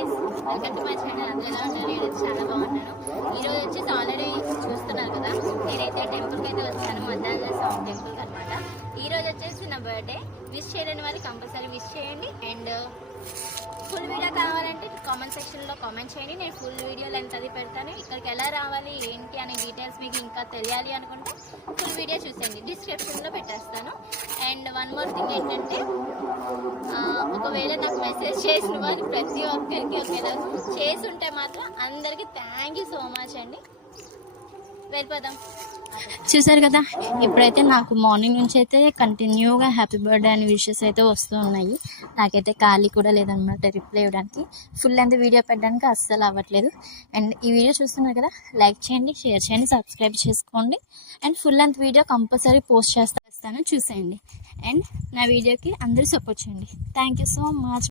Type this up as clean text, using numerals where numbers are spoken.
Guys, welcome to my channel. అందరూ ఎలా ఉన్నారు? నేనైతే చాలా బాగున్నాను. ఈరోజు వచ్చేసి ఆల్రెడీ చూస్తున్నారు కదా, నేనైతే టెంపుల్కి అయితే వచ్చాను, మధ్యాహ్నం స్వామి టెంపుల్కి అనమాట. ఈరోజు వచ్చేసి నా బర్త్డే. విష్ చేయలేని వారికి కంపల్సరీ విష్ చేయండి. అండ్ ఫుల్ వీడియో కావాలంటే కామెంట్ సెక్షన్లో కామెంట్ చేయండి. నేను ఫుల్ వీడియో లెంత్ అది పెడతాను. ఇక్కడికి ఎలా రావాలి ఏంటి అనే డీటెయిల్స్ మీకు ఇంకా తెలియాలి అనుకుంటే ఫుల్ వీడియో చూసేయండి, డిస్క్రిప్షన్లో పెట్టేస్తాను. అండ్ వన్ మోర్ థింగ్ ఏంటంటే, ఒకవేళ నాకు మెసేజ్ చేసిన వాళ్ళు ప్రతి ఒక్కరికి ఒకేలా చేసి ఉంటే మాత్రం అందరికీ థ్యాంక్ యూ సో మచ్ అండి. వెళ్ళిపోదాం. చూసారు కదా, ఇప్పుడైతే నాకు మార్నింగ్ నుంచి అయితే కంటిన్యూగా హ్యాపీ బర్త్డే అని విషెస్ అయితే వస్తూ ఉన్నాయి. నాకైతే ఖాళీ కూడా లేదనమాట రిప్లై ఇవ్వడానికి. ఫుల్ లెంత్ వీడియో పెట్టడానికి అస్సలు అవ్వట్లేదు. అండ్ ఈ వీడియో చూస్తున్నారు కదా, లైక్ చేయండి, షేర్ చేయండి, సబ్స్క్రైబ్ చేసుకోండి. And full length video compulsory post చేస్తాను, చూసేయండి. అండ్ నా వీడియోకి అందరూ సపోర్ట్ చేయండి. Thank you so much.